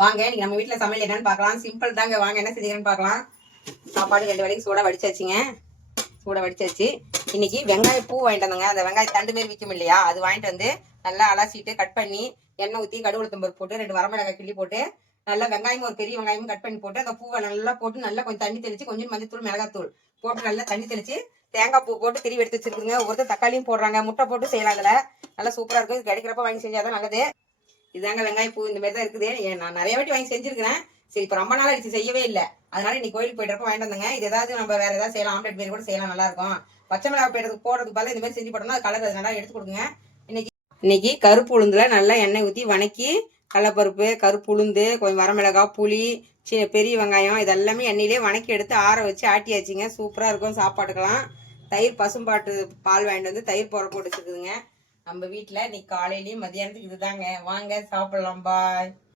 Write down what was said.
வாங்க இன்னைக்கு நம்ம வீட்டில் சமையல் என்னன்னு பார்க்கலாம். சிம்பிள் தாங்க. வாங்க என்ன செஞ்சுக்கிறேன்னு பார்க்கலாம். சாப்பாடு 2 வேளைக்கு சூடாக வடிச்சாச்சுங்க. சூடாக வடிச்சாச்சு. இன்னைக்கு வெங்காய பூ வாங்கிட்டு வந்தோங்க. அந்த வெங்காய தண்டு மாரி விற்கும் இல்லையா, அது வாங்கிட்டு வந்து நல்லா அலசிட்டு கட் பண்ணி எண்ணெய் ஊற்றி கடுகு உளுத்தம் பருப்பு போட்டு 2 வரமிளகாய் கிள்ளி போட்டு நல்லா வெங்காயமும் ஒரு பெரிய வெங்காயமும் கட் பண்ணி போட்டு அந்த பூவை நல்லா போட்டு நல்லா கொஞ்சம் தண்ணி தெளிச்சு கொஞ்சம் மஞ்சத்தூள் மிளகாத்தூள் போட்டு நல்லா தண்ணி தெளிச்சு தேங்காய் பூ போட்டு திருவி எடுத்து வச்சிருக்குங்க. ஒருத்தர் தக்காளியும் போடுறாங்க, முட்டை போட்டு செய்யலாம். அதில் நல்லா சூப்பராக இருக்கும். இது கிடைக்கிறப்ப வாங்கி செஞ்சாதான் நல்லது. இதாங்க வெங்காய பூ இந்த மாதிரி தான் இருக்குது. நான் நிறைய வாட்டி வாங்கி செஞ்சிருக்கிறேன். சரி இப்போ ரொம்ப நாள் ஆயிடுச்சு செய்யவே இல்லை. அதனால இன்னைக்கு கோயிலுக்கு போயிட்டு வாங்கிட்டு வந்தேங்க. இது ஏதாவது நம்ம வேற ஏதாவது செய்யலாம், ஆம்லெட் மாரி கூட செய்யலாம், நல்லா இருக்கும். பச்சை மிளகாய் போடுறதுக்கு பதிலாக இந்த மாதிரி செஞ்சு போட்டோம்னா அது கலர் நல்லா எடுத்து கொடுங்க. இன்னைக்கு கருப்பு உளுந்துல நல்லா எண்ணெய் ஊற்றி வணக்கி கடலப்பருப்பு, கருப்பு உளுந்து, கொஞ்சம் வரமிளகாய், புளி, பெரிய வெங்காயம் இதெல்லாமே எண்ணெயிலே வணக்கி எடுத்து ஆற வச்சு ஆட்டியாச்சுங்க. சூப்பராக இருக்கும் சாப்பாட்டுக்கலாம். தயிர் பசும்பாட்டு பால் வாங்கிட்டு வந்து தயிர் போட்டு வச்சுருக்குதுங்க நம்ம வீட்டில். இன்னைக்கு காலையிலையும் மதியானத்துக்கு இதுதாங்க. வாங்க சாப்பிடலாம். பாய்.